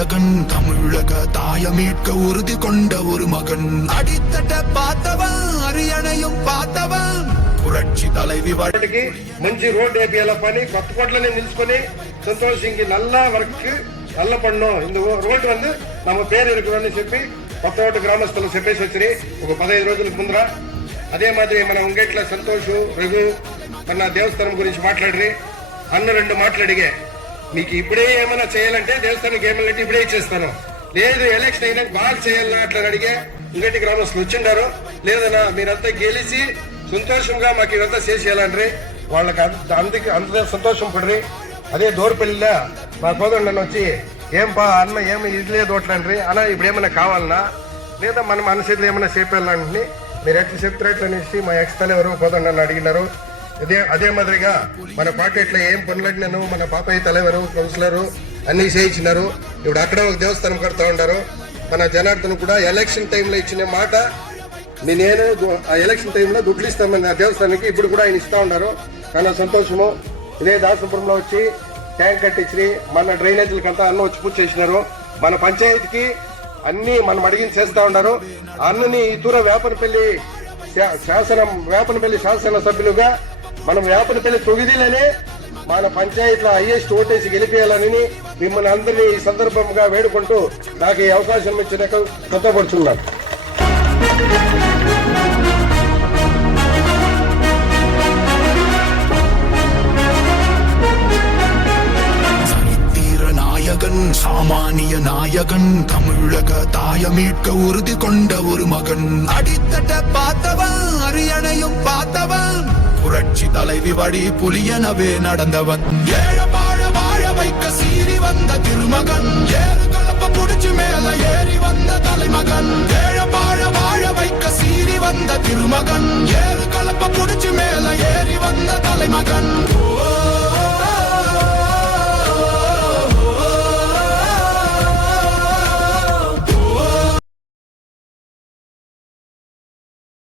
நாயகன் தமிழக தாயமீட்க உறுதி கொண்ட ஒரு மகன் அடித்தட்ட பார்த்தவன் அரியணையும் பார்த்தவன் புரட்சி தலைவி వాటికి మంచి రోడ్ వేపియాల పని కొత్తకోటలోనే నిలుచుకొని సంతోష్ ఇంకి నల్లా వర్క్ நல்ல பண்ணோம் இந்த రోడ్డు வந்து நம்ம పేరు இருக்குன்னு చెప్పి కొత్తకోట గ్రామస్తులు చెప్పేసి వచ్చి ఒక 15 రోజులకు ముందర అదే మాదిరి మన ఉంగేట్ల సంతోష్ రఘు మన దేవస్థానం గురించి మాట్లాడి అన్న 2 మాట్లాడిగే మీకు ఇప్పుడే ఏమైనా చేయాలంటే దేవస్థానానికి ఏమైనా ఇప్పుడే ఇచ్చేస్తాను లేదు ఎలక్షన్ అయినా బాగా చేయాలన్నా అట్లా అడిగే ఉంగేటి గ్రామస్తులు వచ్చిండారు లేదన్నా మీరంతా గెలిచి సంతోషంగా మాకు ఇదంతా చేసేయాలండ్రి వాళ్ళకి అంత సంతోషం పడ్రి అదే దోరపల్లిలో మా కోదండన్న వచ్చి ఏం పా అన్న ఏమి ఇది లేదు అట్లండ్రి అన్న ఇప్పుడు ఏమైనా కావాలన్నా లేదా మనం మన చేతిలో ఏమైనా చేపేయాలంటే మీరు ఎట్లా చెప్తారు ఎట్లా అనేసి మా ఎక్స్ తలెవరు కోదండన్న అడిగినారు అదే మాదిరిగా మన పార్టీ ఎట్లా ఏం పనులడినాను మన పాపయ్య తలెవరు కౌన్సిలరు అన్ని చేయించినారు ఇప్పుడు అక్కడ ఒక దేవస్థానం కడతా ఉన్నారు మన జనార్దన్ కూడా ఎలక్షన్ టైంలో ఇచ్చిన మాట నేను ఆ ఎలక్షన్ టైంలో దుడ్లు ఇస్తామని ఆ దేవస్థానానికి ఇప్పుడు కూడా ఆయన ఇస్తా ఉన్నారు చాలా సంతోషము ఇదే దాసపురంలో వచ్చి ట్యాంక్ కట్టించి మన డ్రైనేజీలకంతా అన్న వచ్చి పూజ చేసినారు మన పంచాయతీకి అన్ని మనం అడిగిన చేస్తా ఉన్నారు అన్నని ఇతర వేపనపల్లి శాసన సభ్యులుగా మనం వేపనపల్లి తొగిదిలోనే మన పంచాయతీలో హైయెస్ట్ ఓటేసి గెలిపేయాలని మిమ్మల్ని అందరినీ ఈ సందర్భంగా వేడుకుంటూ నాకు ఈ అవకాశం ఇచ్చిన కృతపడుతున్నాను. சாமானிய நாயகன் தமிழக தாயமீட்க உறுதி கொண்ட ஒரு மகன் அடித்தட்ட பார்த்தவன் அரியணையும் பார்த்தவன் புரட்சி தலைவி வழி புலியனவே நடந்தவன் ஏழ வாழ வைக்க சீறி வந்த திருமகன் ஏறு கலப்ப புடிச்சு மேல ஏறி வந்த தலைமகன் ஏழ வாழ வைக்க சீறி வந்த திருமகன்